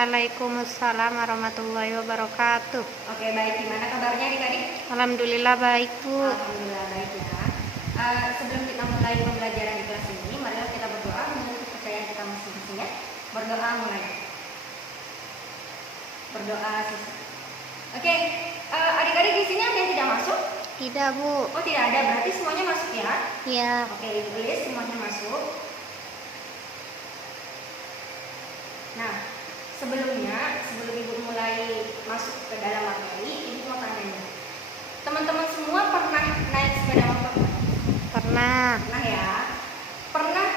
Waalaikumsalam warahmatullahi wabarakatuh. Oke, baik. Gimana kabarnya adik-adik? Alhamdulillah baik, Bu. Alhamdulillah baik ya. Sebelum kita mulai pembelajaran di kelas ini, marilah kita berdoa menurut kepercayaan kita masing-masing ya. Berdoa mulai. Berdoa. Oke, adik-adik di sini ada yang tidak masuk? Tidak, Bu. Oh, tidak ada. Berarti semuanya masuk ya? Ya. Oke, Iblis semuanya masuk. Nah, sebelum Ibu mulai masuk ke dalam materi, Ibu mau tanya. Teman-teman semua pernah naik sepeda motor? Pernah. Pernah ya? Pernah?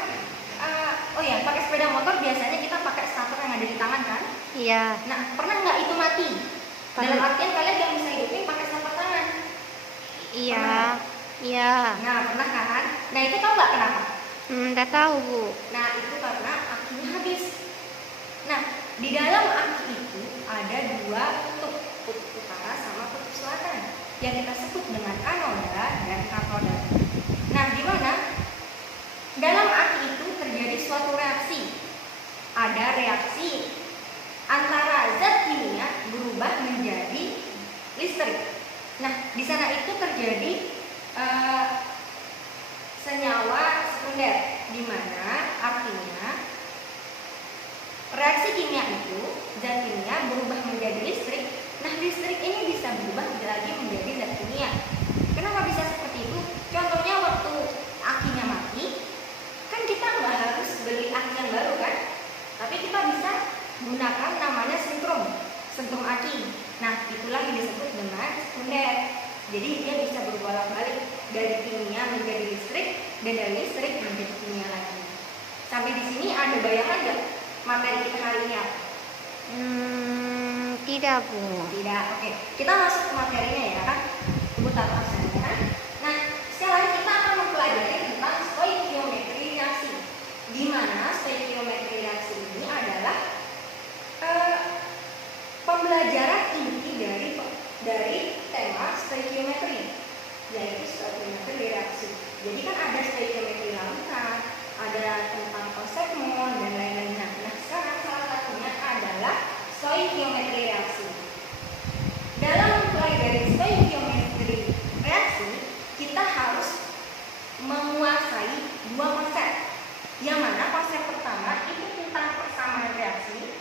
Oh ya, pakai sepeda motor biasanya kita pakai starter yang ada di tangan kan? Iya. Nah, pernah nggak itu mati? Pernah. Dalam artian kalian nggak bisa hidupin pakai starter tangan? Iya. Pernah? Iya. Nah, pernah kan? Nah, itu tahu nggak kenapa? Nggak tahu, Bu. Nah, itu karena akinya habis. Nah, di dalam aki itu ada dua kutub utara sama kutub selatan yang kita sebut dengan anoda dan katoda. Nah, di mana dalam aki itu terjadi suatu reaksi. Ada reaksi antara zat kimia berubah menjadi listrik. Nah, di sana itu terjadi senyawa sekunder, di mana artinya reaksi kimia itu, zat kimia berubah menjadi listrik. Nah, listrik ini bisa berubah lagi menjadi zat kimia. Kenapa bisa seperti itu? Contohnya waktu akinya mati, kan kita nggak harus beli aki yang baru kan? Tapi kita bisa gunakan namanya sentrum aki. Nah, itulah yang disebut dengan sekunder. Jadi dia bisa berbolak-balik dari kimia menjadi listrik dan dari listrik menjadi kimia lagi. Sampai di sini ada bayangan nggak materi kita hari ini apa? Tidak, Bu. Tidak. Oke, kita masuk ke materinya ya kan. Ibu taruh absennya. Nah, sekarang kita akan mempelajari tentang stoikiometri reaksi. Di mana stoikiometri reaksi ini adalah pembelajaran inti dari tema stoikiometri, yaitu stoikiometri reaksi. Jadi kan ada stoikiometri larutan, ada tentang konsep mol dan lain-lainnya. Nah, sekarang salah satunya adalah stoikiometri reaksi. Dalam mempelajari stoikiometri reaksi, kita harus menguasai dua konsep. Yang mana konsep pertama itu tentang persamaan reaksi.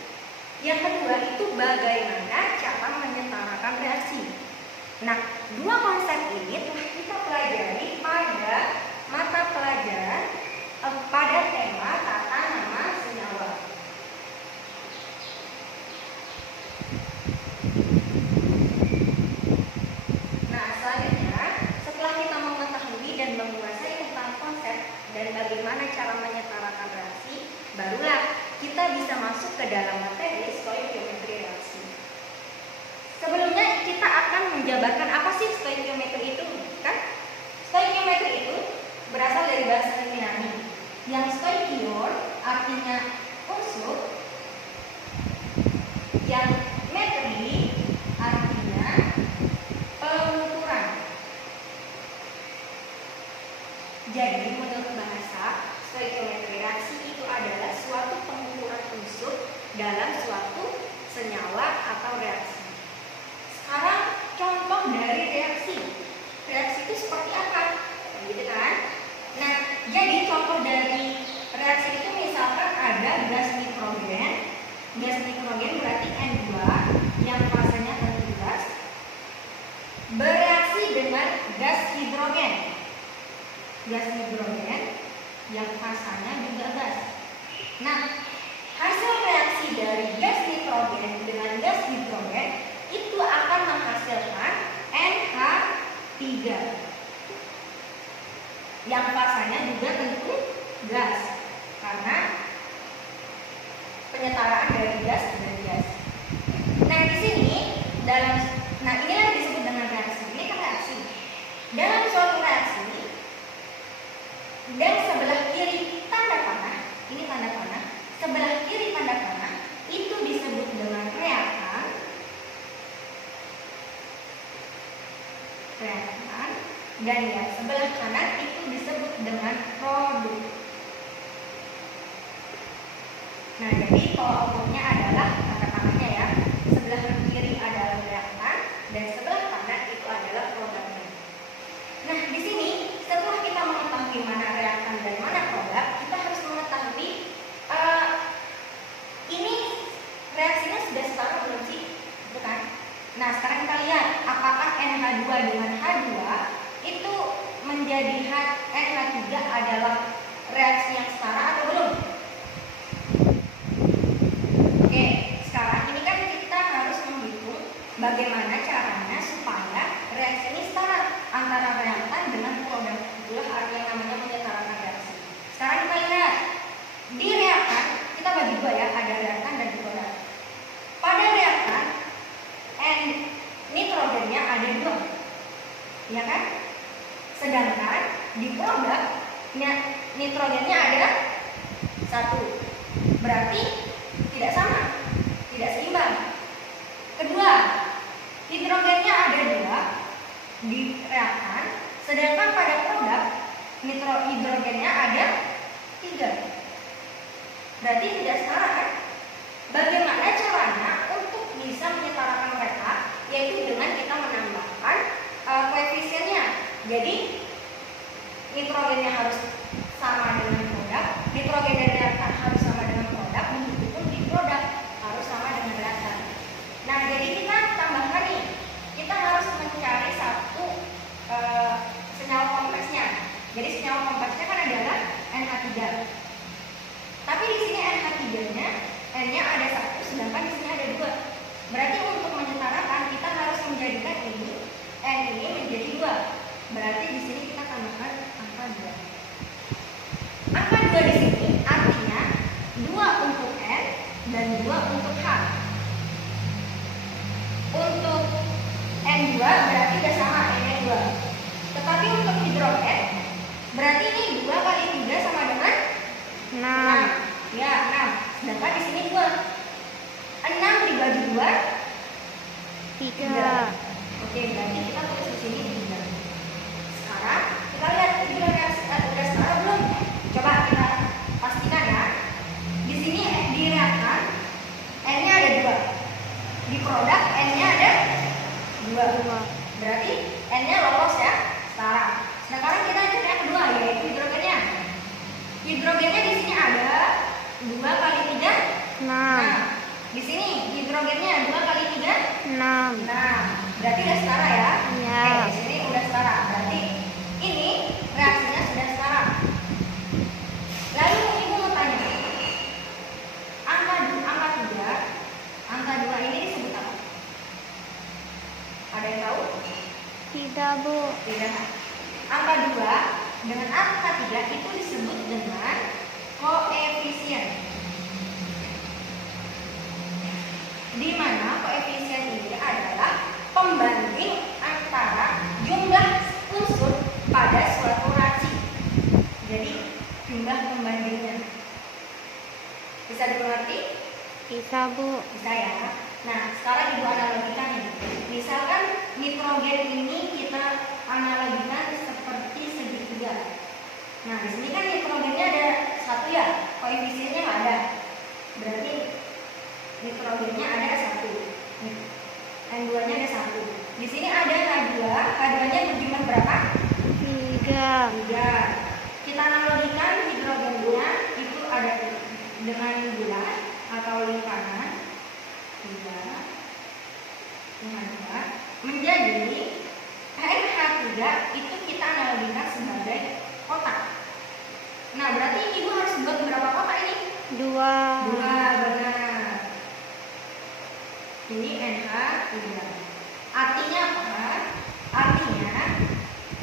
Yang kedua itu bagaimana cara menyetarakan reaksi. Nah, dua konsep ini telah kita pelajari pada mata pelajaran pada tema tata nama senyawa. Nah, selanjutnya setelah kita mengetahui dan menguasai tentang konsep dan bagaimana cara menyetarakan reaksi, barulah kita bisa masuk ke dalam materi stoikiometri reaksi. Sebelumnya kita akan menjabarkan apa sih stoikiometri itu, kan? Stoikiometri itu berasal dari bahasa Yunani yang stoikion artinya unsur, yang metri artinya pengukuran. Jadi menurut bahasa, stoikiometri reaksi itu adalah suatu pengukuran unsur dalam suatu senyawa atau reaksi. Sekarang contoh dari reaksi. Reaksi itu seperti apa? Gitu kan? Nah, jadi contoh dari reaksi itu misalkan ada gas nitrogen. Gas nitrogen berarti N2 yang fasanya tentu gas bereaksi dengan gas hidrogen. Gas hidrogen yang fasanya juga gas. Nah, hasil reaksi dari gas nitrogen dengan gas hidrogen itu akan menghasilkan NH3 yang fasanya juga tentu gas karena penyetaraan dari gas dan gas. Nah, di sini inilah yang disebut dengan reaksi. Ini kan reaksi. Dalam suatu reaksi dan sebelah kiri tanda panah, ini tanda panah, sebelah kiri tanda panah itu disebut dengan reaktan, dan yang sebelah kanan itu disebut dengan produk. Nah, jadi kalau outputnya adalah katakan dan sebelah kanan itu adalah produknya. Nah, di sini setelah kita mengetahui mana reaktan dan mana produk, kita harus mengetahui ini reaksinya sudah setara belum sih? Bukan? Nah, sekarang kita lihat apakah NH2 dengan H2 itu menjadi NH3 adalah reaksi yang setara atau belum? Oke, sekarang ini kan kita harus menghitung bagaimana caranya supaya reaksi ini setara antara reaktan dengan produk. Itulah arti yang namanya menyetarakan reaksi. Sekarang kita lihat di reaktan kita bagi dua ya, ada reaktan dan produk. Pada reaktan nitrogennya ada 2, ya kan? Sedangkan di produk nitrogennya ada 1. Berarti tidak sama, tidak seimbang. Kedua, hidrogennya ada 2 di reaktan, sedangkan pada produk hidrogennya ada 3. Berarti tidak setara kan? Bagaimana caranya untuk bisa menyetarakan mereka? Yaitu dengan kita menambahkan koefisiennya. Jadi nitrogennya harus sama dengan produk, nitrogen dari reaktan harus sama dengan produk, meskipun di produk harus sama dengan reaktan. Nah, jadi kita tambahkan nih, kita harus mencari satu senyawa kompleksnya. Jadi senyawa kompleksnya kan adalah NH3. Tapi di sini NH3-nya N-nya ada 1, sedangkan di sini ada 2. Berarti untuk menyetarakan kita harus menjadikan ini N ini menjadi 2. Berarti di sini kita tambahkan angka 2. Angka 2 di sini artinya 2 untuk N dan 2 untuk H. Untuk N2 berarti sudah sama N-nya 2. Tetapi untuk hidrogen berarti ini 2 kali 3 sama dengan 6. Ya, 6. Sedangkan di sini 2. 6 dibagi 2 3. Oke, berarti kita tulis di sini 3. Sekarang kita lihat ini udah setara belum? Coba kita pastikan ya. Di sini di reaktan N-nya ada 2. Di produk N-nya ada 2. Berarti N-nya lolos ya, setara. Sekarang kita lihat yang kedua yaitu hidrogennya. Hidrogennya di sini ada 2 kali 3 6. Nah, di sini hidrogennya 2 kali 3 6. Nah, berarti udah setara ya? Iya. Oke, di sini udah setara. Berarti ini reaksinya sudah setara. Lalu ibu mau tanya, angka 2 ini disebut apa? Ada yang tahu? Tidak, Bu. Tidak. Angka 2 dengan angka 3 itu disebut dengan koefisien. Di mana koefisien ini adalah pembanding antara jumlah unsur pada suatu reaksi. Jadi jumlah pembandingnya. Bisa dimengerti? Bisa, Bu. Bisa ya. Nah, sekarang ibu analogikan nih. Misalkan nitrogen ini kita analogikan seperti segitiga. Nah, di sini kan nitrogennya ada 1 ya, koefisiennya nggak ada. Berarti nitrogennya ada 1. N2-nya ada 1. Di sini ada H2. H2-nya berjumlah berapa? 3. Kita analogikan hidrogennya itu ada dengan bulat atau lingkaran 3 menjadi NH3 itu kita analogikan sebagai kotak. Nah, berarti ibu harus buat berapa kotak ini? 2. 2, benar. Ini NH3. Artinya apa? Artinya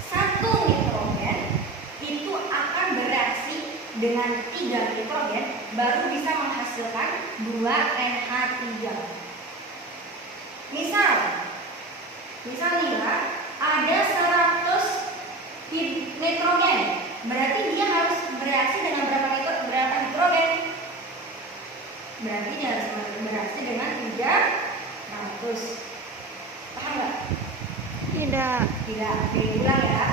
satu nitrogen itu akan bereaksi dengan 3 nitrogen baru bisa menghasilkan 2 NH3. Misal nih ya, ada 100 nitrogen, berarti dia harus bereaksi dengan berapa nitrogen? Berarti dia harus bereaksi dengan 300. Paham nggak? Tidak. Diulang ya.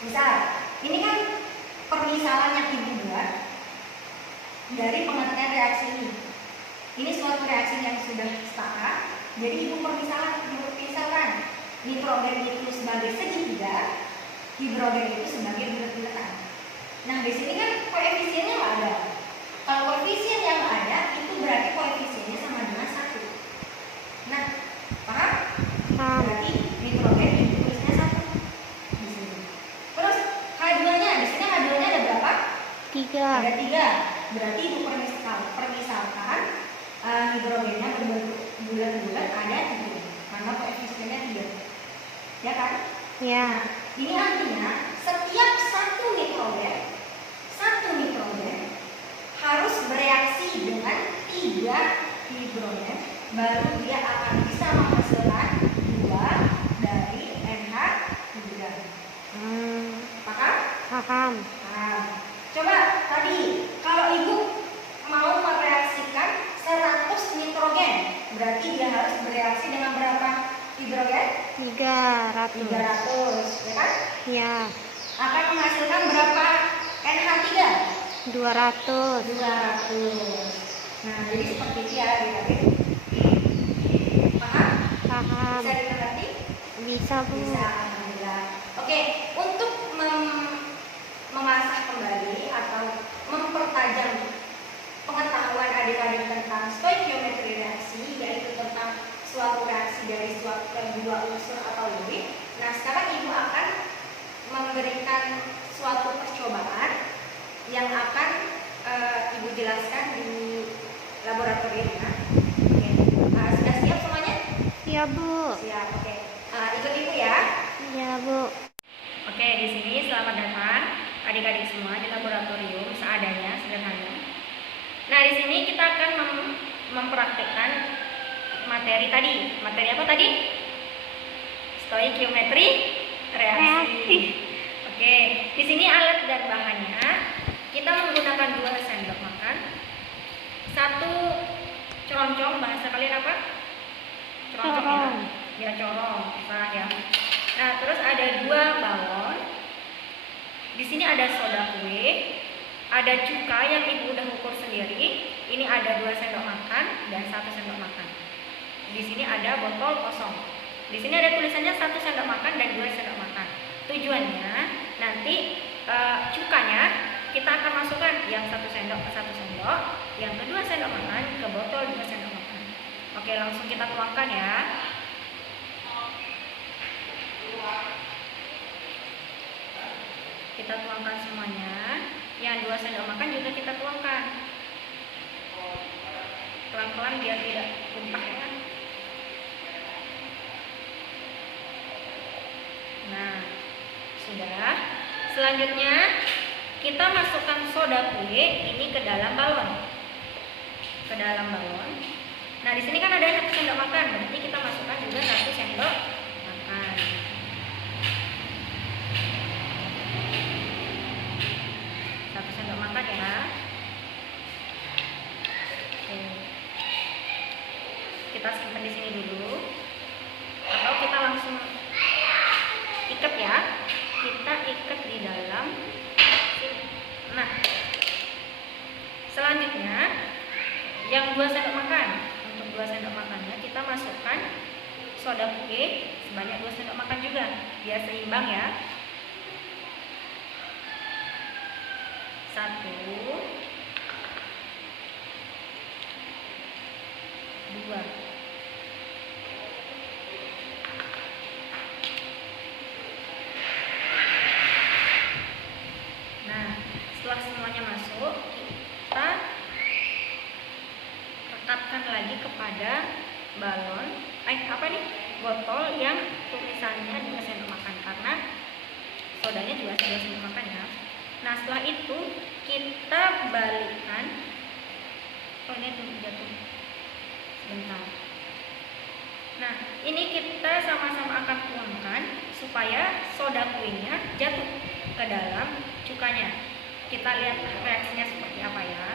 Misal, ini kan permisalan yang ibu buat dari pengertian reaksi ini. Ini suatu reaksi yang sudah setara, Jadi ibu permisalkan nitrogen itu sebagai segitiga, hidrogen itu sebagai bulat-bulatan. Nah di sini kan koefisiennya nggak ada. Kalau koefisien yang nggak ada itu berarti koefisiennya sama dengan 1. Nah, paham? Berarti nitrogen tulisnya 1 di sini. Terus H2-nya di sini H2-nya ada berapa? 3. Ada 3. Berarti ibu permisalkan hidrogennya berbentuk bulat-bulat ada 3 karena koefisiennya 3. Ya kan? Ya. Nah, ini artinya setiap satu nitrogen harus bereaksi dengan 3 hidrogen baru dia akan bisa menghasilkan 2 dari NH3. Paham? Paham. Nah, coba tadi kalau ibu mau mereaksikan 100 nitrogen, berarti dia harus bereaksi dengan berapa hidrogen? 300. 300, ya kan? Ya. Akan menghasilkan berapa NH3? 200. 200. Nah, jadi seperti itu ya adik-adik. Paham? Paham. Bisa dimengerti? Bisa, Bu. Bisa, alhamdulillah. Oke, untuk memasah kembali atau mempertajam pengetahuan adik-adik tentang stoikiometri reaksi, yaitu tentang suatu reaksi dari suatu dua unsur atau lebih. Nah, sekarang ibu akan memberikan suatu percobaan yang akan ibu jelaskan di laboratorium ya. Oke, sudah siap semuanya? Ya, Bu. Siap. Oke, ikut ibu ya. Ya, Bu. Oke, di sini selamat datang adik-adik semua di laboratorium seadanya, sederhana. Nah, di sini kita akan mempraktikkan materi tadi. Materi apa tadi? Stoikiometri reaksi. Oke, di sini alat dan bahannya kita menggunakan 2 sendok makan, 1 ceroncong, bahasa kalian apa? Ceroncong ya? Ya, corong, salah ya. Nah, terus ada 2 balon. Di sini ada soda kue, ada cuka yang ibu udah ukur sendiri. Ini ada 2 sendok makan dan 1 sendok makan. Di sini ada botol kosong. Di sini ada tulisannya 1 sendok makan dan 2 sendok makan. Tujuannya nanti cukanya kita akan masukkan yang 1 sendok ke 1 sendok, yang kedua sendok makan ke botol 2 sendok makan. Oke, langsung kita tuangkan ya. Kita tuangkan semuanya. Yang 2 sendok makan juga kita tuangkan. Pelan-pelan biar tidak tumpah ya. Nah, sudah. Selanjutnya kita masukkan soda kue ini ke dalam balon. Ke dalam balon. Nah, di sini kan ada 1 sendok makan, berarti kita masukkan juga 1 sendok makan. Ya. Oke. Kita simpan di sini dulu, atau kita langsung ikat ya. Kita ikat di dalam sini. Nah, selanjutnya yang 2 sendok makan. Untuk 2 sendok makannya kita masukkan soda kue sebanyak 2 sendok makan juga, biar seimbang ya. 1, 2. Nah, setelah semuanya masuk, kita rekatkan lagi kepada balon, botol yang tulisannya 2 sendok makan, karena sodanya juga 2 sendok makan ya. Nah, setelah itu kita balikkan. Oh, ini jatuh. Sebentar. Nah, ini kita sama-sama akan tuangkan supaya soda kuenya jatuh ke dalam cukanya. Kita lihat reaksinya seperti apa ya.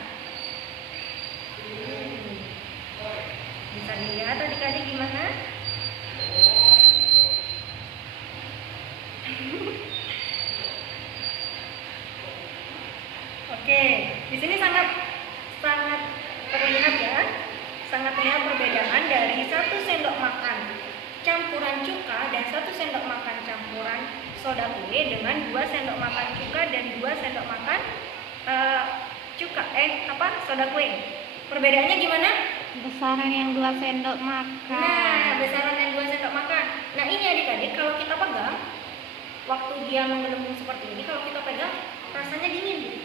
Bisa dilihat adik-adik gimana? Oke, di sini sangat terlihat ya, sangat punya perbedaan dari 1 sendok makan campuran cuka dan 1 sendok makan campuran soda kue dengan 2 sendok makan cuka dan 2 sendok makan soda kue. Perbedaannya gimana? Besaran yang 2 sendok makan. Nah, besaran yang 2 sendok makan. Nah, ini adik-adik kalau kita pegang, waktu dia menggelembung seperti ini, kalau kita pegang rasanya dingin.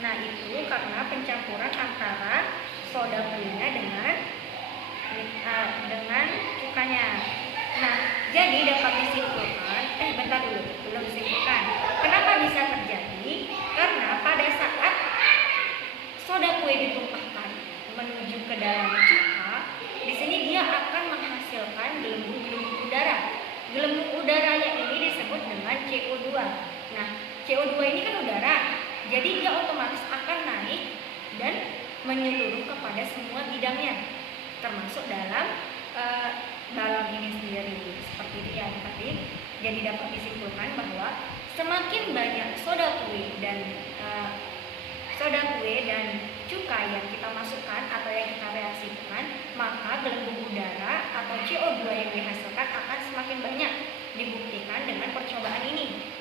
Nah, itu karena pencampuran antara soda kuenya dengan cukanya. Nah, jadi dapat disimpulkan, bentar dulu, belum disimpulkan. Kenapa bisa terjadi? Karena pada saat soda kue ditumpahkan menuju ke dalam cuka, di sini dia akan menghasilkan gelembung-gelembung udara. Gelembung udaranya ini disebut dengan CO2. Nah, CO2 ini kan udara, jadi dia otomatis akan naik dan menyeluruh kepada semua bidangnya, termasuk dalam ini sendiri. Seperti itu ya tadi. Jadi dapat disimpulkan bahwa semakin banyak soda kue dan cuka yang kita masukkan atau yang kita reaksikan, maka gelembung udara atau CO2 yang dihasilkan akan semakin banyak. Dibuktikan dengan percobaan ini.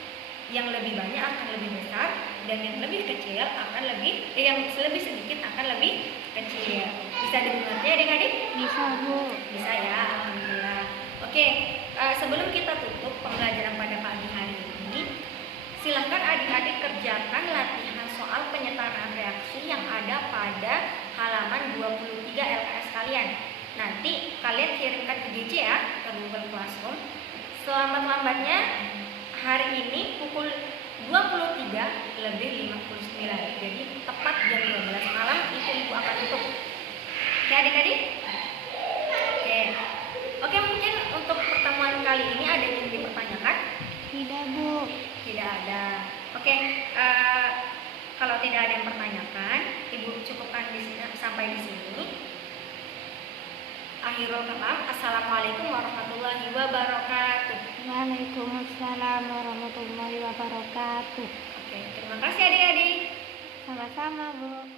Yang lebih banyak akan lebih besar dan yang lebih kecil akan yang lebih sedikit akan lebih kecil. Bisa dimengerti adik-adik? Bisa, Bu. Bisa ya, alhamdulillah. Oke, sebelum kita tutup pembelajaran pada pagi hari ini, silahkan adik-adik kerjakan latihan soal penyetaraan reaksi yang ada pada halaman 23 LKS kalian. Nanti kalian kirimkan ke GC ya, ke Google Classroom. Selambat-lambatnya hari ini pukul 23:59. Jadi tepat jam 12 malam itu ibu akan tutup. Oke adik-adik? Oke, mungkin untuk pertemuan kali ini ada yang ingin dipertanyakan? Tidak, Bu. Tidak ada. Oke, kalau tidak ada yang pertanyakan, ibu cukupkan sampai di sini. Akhirul kalam, assalamualaikum warahmatullahi wabarakatuh. Waalaikumsalam warahmatullahi wabarakatuh. Oke, terima kasih adik-adik. Sama-sama, Bu.